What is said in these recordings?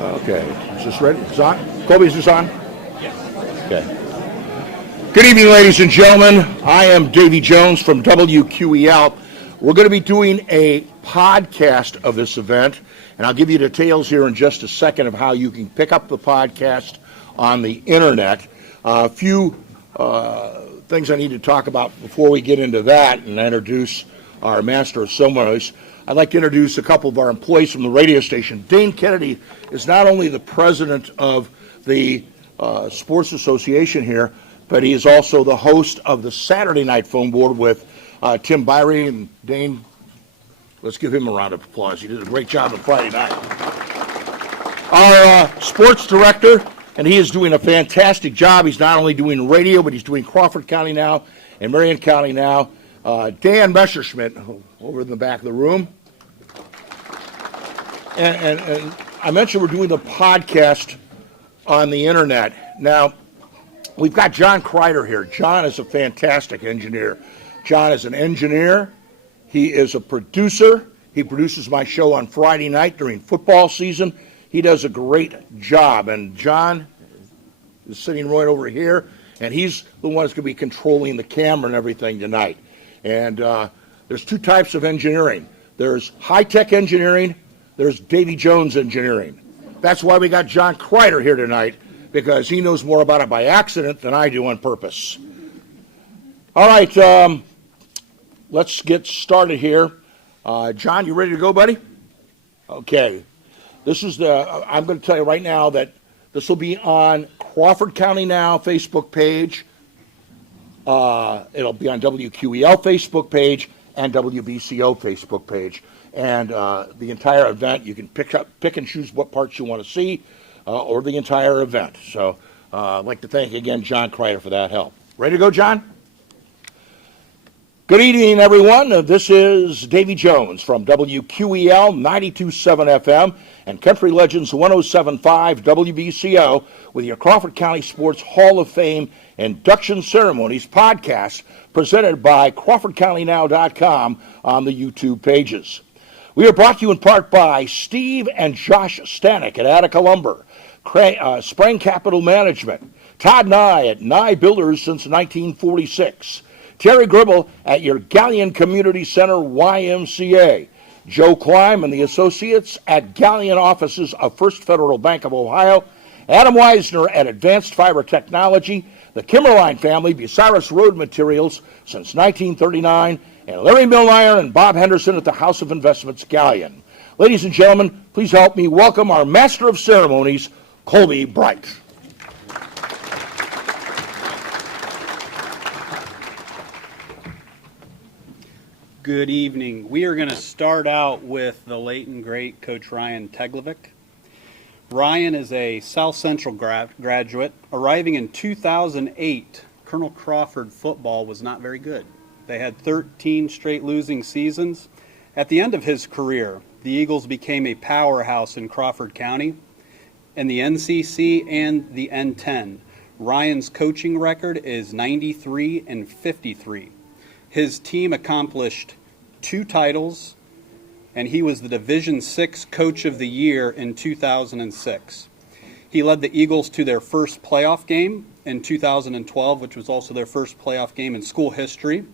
Okay. Is this ready? Is on? Colby, is this on? Yes. Okay. Good evening, ladies and gentlemen. I am Davy Jones from WQEL. We're going to be doing a podcast of this event, and I'll give you details here in just a second of how you can pick up the podcast on the internet. A few things I need to talk about before we get into that and introduce our master of ceremonies. I'd like to introduce a couple of our employees from the radio station. Dane Kennedy is not only the president of the Sports Association here, but he is also the host of the Saturday Night Phone Board with Tim Byrie. And Dane, let's give him a round of applause. He did a great job on Friday night. Our sports director, and he is doing a fantastic job. He's not only doing radio, but he's doing Crawford County now and Marion County now. Dan Messerschmidt, over in the back of the room. And I mentioned we're doing the podcast on the internet. Now, we've got John Kreider here. John is a fantastic engineer. John is an engineer. He is a producer. He produces my show on Friday night during football season. He does a great job. And John is sitting right over here, and he's the one that's going to be controlling the camera and everything tonight. And there's two types of engineering. There's high-tech engineering. There's Davy Jones engineering. That's why we got John Kreider here tonight, because he knows more about it by accident than I do on purpose. All right, let's get started here. John, you ready to go, buddy? Okay. This is I'm going to tell you right now that this will be on Crawford County Now Facebook page. It'll be on WQEL Facebook page and WBCO Facebook page. And the entire event, you can pick and choose what parts you want to see, or the entire event. So I'd like to thank again John Kreider for that help. Ready to go, John? Good evening, everyone. This is Davy Jones from WQEL 92.7 FM and Country Legends 107.5 WBCO with your Crawford County Sports Hall of Fame Induction Ceremonies podcast presented by CrawfordCountyNow.com on the YouTube pages. We are brought to you in part by Steve and Josh Stanek at Attica Lumber, Spring Capital Management, Todd Nye at Nye Builders since 1946, Terry Gribble at your Galleon Community Center YMCA, Joe Klein and the Associates at Galleon Offices of First Federal Bank of Ohio, Adam Weisner at Advanced Fiber Technology, the Kimmerline family, Bucyrus Road Materials since 1939, and Larry Milmeyer and Bob Henderson at the House of Investments Galleon. Ladies and gentlemen, please help me welcome our Master of Ceremonies, Colby Bright. Good evening. We are going to start out with the late and great Coach Ryan Teglovic. Ryan is a South Central graduate. Arriving in 2008, Colonel Crawford football was not very good. They had 13 straight losing seasons. At the end of his career, the Eagles became a powerhouse in Crawford County. In the NCC and the N10, Ryan's coaching record is 93-53. His team accomplished 2 titles, and he was the Division VI Coach of the Year in 2006. He led the Eagles to their first playoff game in 2012, which was also their first playoff game in school history,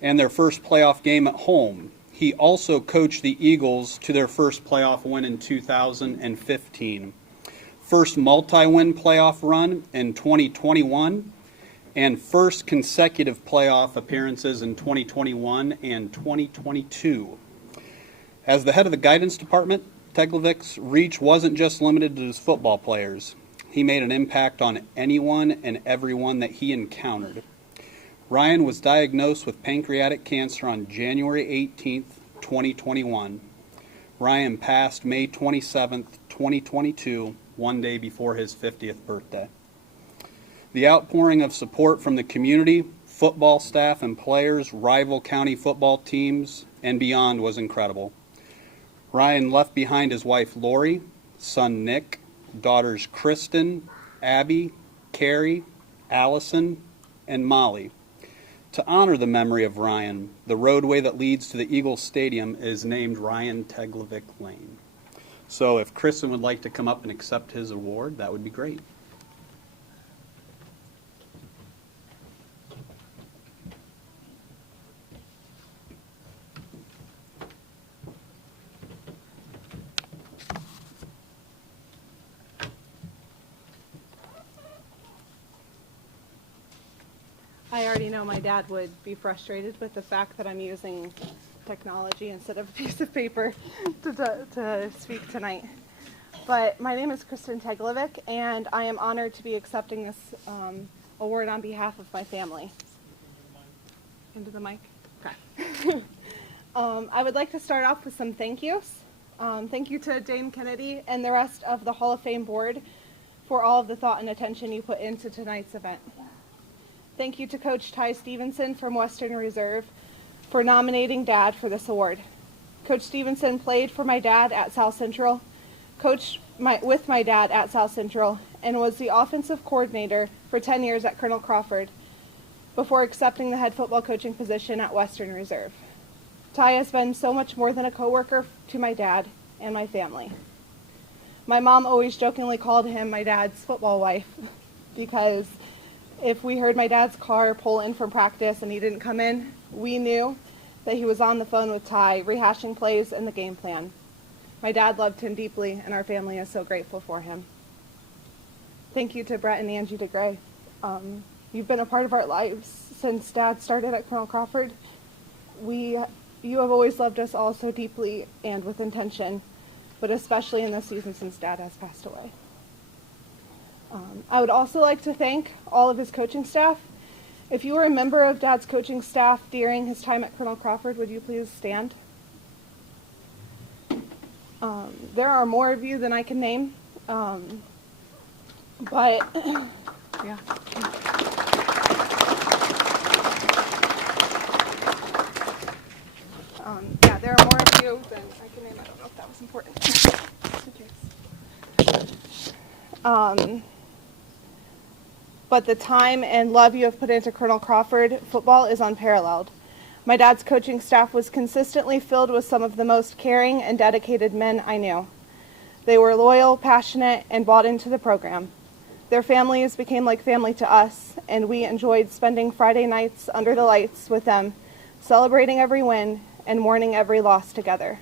and their first playoff game at home. He also coached the Eagles to their first playoff win in 2015. First multi-win playoff run in 2021, and first consecutive playoff appearances in 2021 and 2022. As the head of the guidance department, Teglovic's reach wasn't just limited to his football players. He made an impact on anyone and everyone that he encountered. Ryan was diagnosed with pancreatic cancer on January 18th, 2021. Ryan passed May 27th, 2022, one day before his 50th birthday. The outpouring of support from the community, football staff and players, rival county football teams, and beyond was incredible. Ryan left behind his wife Lori, son Nick, daughters Kristen, Abby, Carrie, Allison, and Molly. To honor the memory of Ryan, the roadway that leads to the Eagles Stadium is named Ryan Teglovic Lane. So if Kristen would like to come up and accept his award, that would be great. I already know my dad would be frustrated with the fact that I'm using technology instead of a piece of paper to speak tonight. But my name is Kristen TVic, and I am honored to be accepting this award on behalf of my family. Into the mic? Okay. I would like to start off with some thank yous. Thank you to Dane Kennedy and the rest of the Hall of Fame board for all of the thought and attention you put into tonight's event. Thank you to Coach Ty Stevenson from Western Reserve for nominating Dad for this award. Coach Stevenson played for my dad at South Central, coached with my dad at South Central, and was the offensive coordinator for 10 years at Colonel Crawford before accepting the head football coaching position at Western Reserve. Ty has been so much more than a coworker to my dad and my family. My mom always jokingly called him my dad's football wife because if we heard my dad's car pull in from practice and he didn't come in, we knew that he was on the phone with Ty, rehashing plays and the game plan. My dad loved him deeply, and our family is so grateful for him. Thank you to Brett and Angie DeGray. You've been a part of our lives since Dad started at Colonel Crawford. You have always loved us all so deeply and with intention, but especially in this season since Dad has passed away. I would also like to thank all of his coaching staff. If you were a member of Dad's coaching staff during his time at Colonel Crawford, would you please stand? There are more of you than I can name, but yeah. There are more of you than I can name. I don't know if that was important. Just in case. But the time and love you have put into Colonel Crawford football is unparalleled. My dad's coaching staff was consistently filled with some of the most caring and dedicated men I knew. They were loyal, passionate, and bought into the program. Their families became like family to us, and we enjoyed spending Friday nights under the lights with them, celebrating every win and mourning every loss together.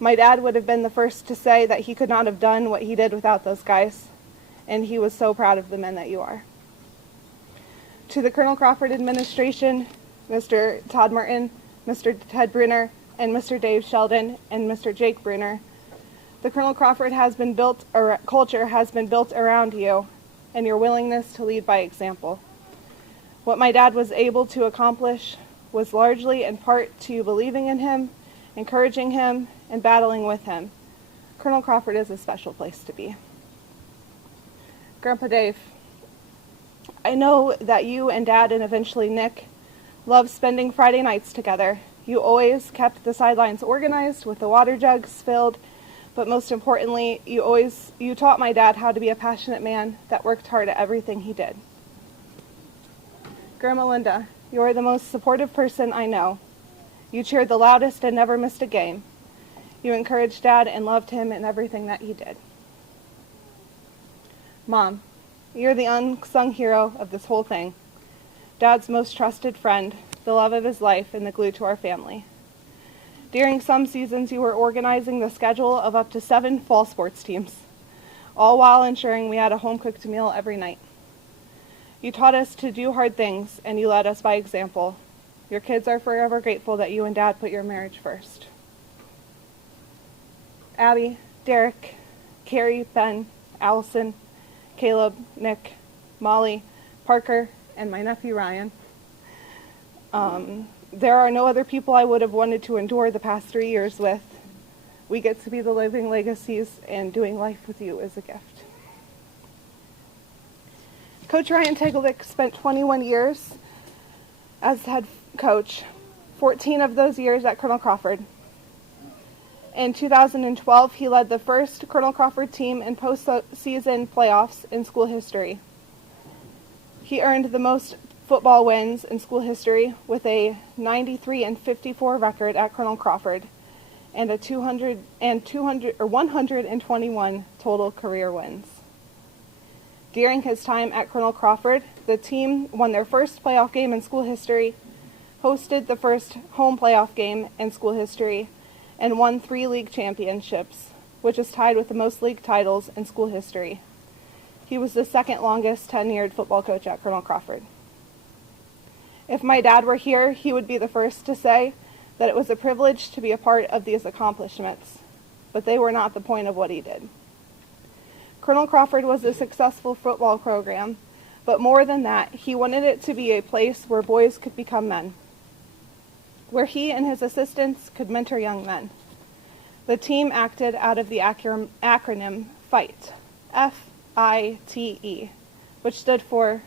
My dad would have been the first to say that he could not have done what he did without those guys, and he was so proud of the men that you are. To the Colonel Crawford administration, Mr. Todd Martin, Mr. Ted Brunner, and Mr. Dave Sheldon, and Mr. Jake Brunner, the Colonel Crawford culture has been built around you and your willingness to lead by example. What my dad was able to accomplish was largely in part to you believing in him, encouraging him, and battling with him. Colonel Crawford is a special place to be. Grandpa Dave, I know that you and Dad and eventually Nick love spending Friday nights together. You always kept the sidelines organized with the water jugs filled, but most importantly, you taught my dad how to be a passionate man that worked hard at everything he did. Grandma Linda, you are the most supportive person I know. You cheered the loudest and never missed a game. You encouraged Dad and loved him in everything that he did. Mom, you're the unsung hero of this whole thing. Dad's most trusted friend, the love of his life, and the glue to our family. During some seasons, you were organizing the schedule of up to 7 fall sports teams, all while ensuring we had a home-cooked meal every night. You taught us to do hard things, and you led us by example. Your kids are forever grateful that you and Dad put your marriage first. Abby, Derek, Carrie, Ben, Allison, Caleb, Nick, Molly, Parker, and my nephew Ryan. There are no other people I would have wanted to endure the past 3 years with. We get to be the living legacies, and doing life with you is a gift. Coach Ryan Teglovic spent 21 years as head coach, 14 of those years at Colonel Crawford. In 2012, he led the first Colonel Crawford team in postseason playoffs in school history. He earned the most football wins in school history with a 93-54 record at Colonel Crawford, and 121 total career wins. During his time at Colonel Crawford, the team won their first playoff game in school history, hosted the first home playoff game in school history, and won 3 league championships, which is tied with the most league titles in school history. He was the second longest tenured football coach at Colonel Crawford. If my dad were here, he would be the first to say that it was a privilege to be a part of these accomplishments, but they were not the point of what he did. Colonel Crawford was a successful football program, but more than that, he wanted it to be a place where boys could become men, where he and his assistants could mentor young men. The team acted out of the acronym FIGHT, F-I-T-E, which stood for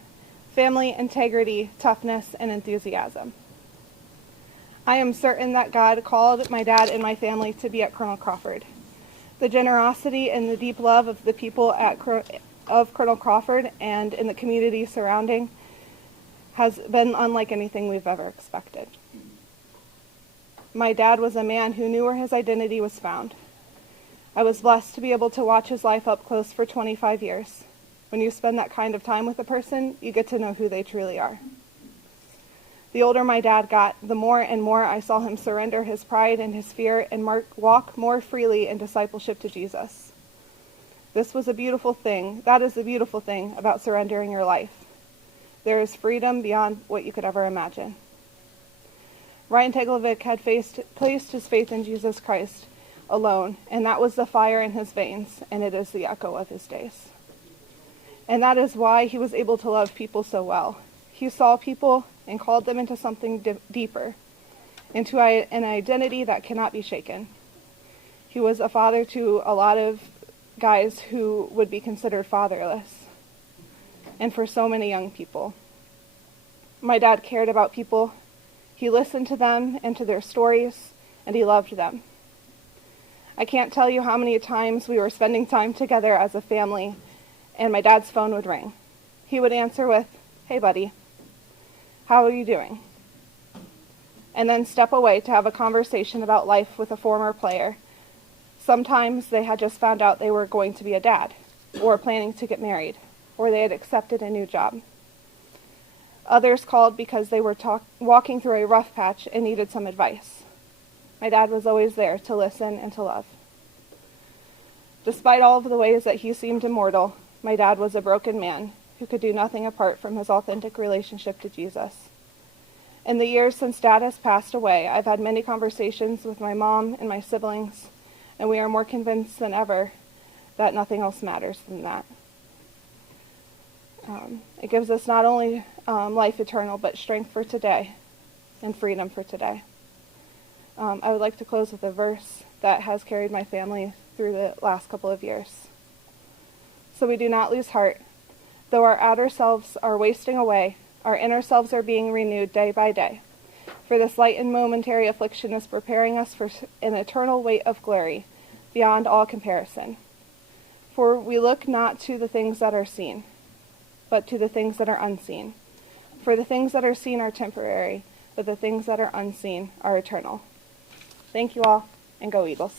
Family, Integrity, Toughness, and Enthusiasm. I am certain that God called my dad and my family to be at Colonel Crawford. The generosity and the deep love of the people of Colonel Crawford and in the community surrounding has been unlike anything we've ever expected. My dad was a man who knew where his identity was found. I was blessed to be able to watch his life up close for 25 years. When you spend that kind of time with a person, you get to know who they truly are. The older my dad got, the more and more I saw him surrender his pride and his fear and walk more freely in discipleship to Jesus. This was a beautiful thing. That is the beautiful thing about surrendering your life. There is freedom beyond what you could ever imagine. Ryan Teglovic had placed his faith in Jesus Christ alone, and that was the fire in his veins, and it is the echo of his days. And that is why he was able to love people so well. He saw people and called them into something deeper, into an identity that cannot be shaken. He was a father to a lot of guys who would be considered fatherless, and for so many young people. My dad cared about people. He listened to them and to their stories, and he loved them. I can't tell you how many times we were spending time together as a family, and my dad's phone would ring. He would answer with, "Hey, buddy, how are you doing?" And then step away to have a conversation about life with a former player. Sometimes they had just found out they were going to be a dad, or planning to get married, or they had accepted a new job. Others called because they were walking through a rough patch and needed some advice. My dad was always there to listen and to love. Despite all of the ways that he seemed immortal, my dad was a broken man who could do nothing apart from his authentic relationship to Jesus. In the years since Dad has passed away, I've had many conversations with my mom and my siblings, and we are more convinced than ever that nothing else matters than that. It gives us not only life eternal, but strength for today and freedom for today. I would like to close with a verse that has carried my family through the last couple of years. So we do not lose heart. Though our outer selves are wasting away, our inner selves are being renewed day by day. For this light and momentary affliction is preparing us for an eternal weight of glory beyond all comparison. For we look not to the things that are seen, but to the things that are unseen. For the things that are seen are temporary, but the things that are unseen are eternal. Thank you all, and go Eagles.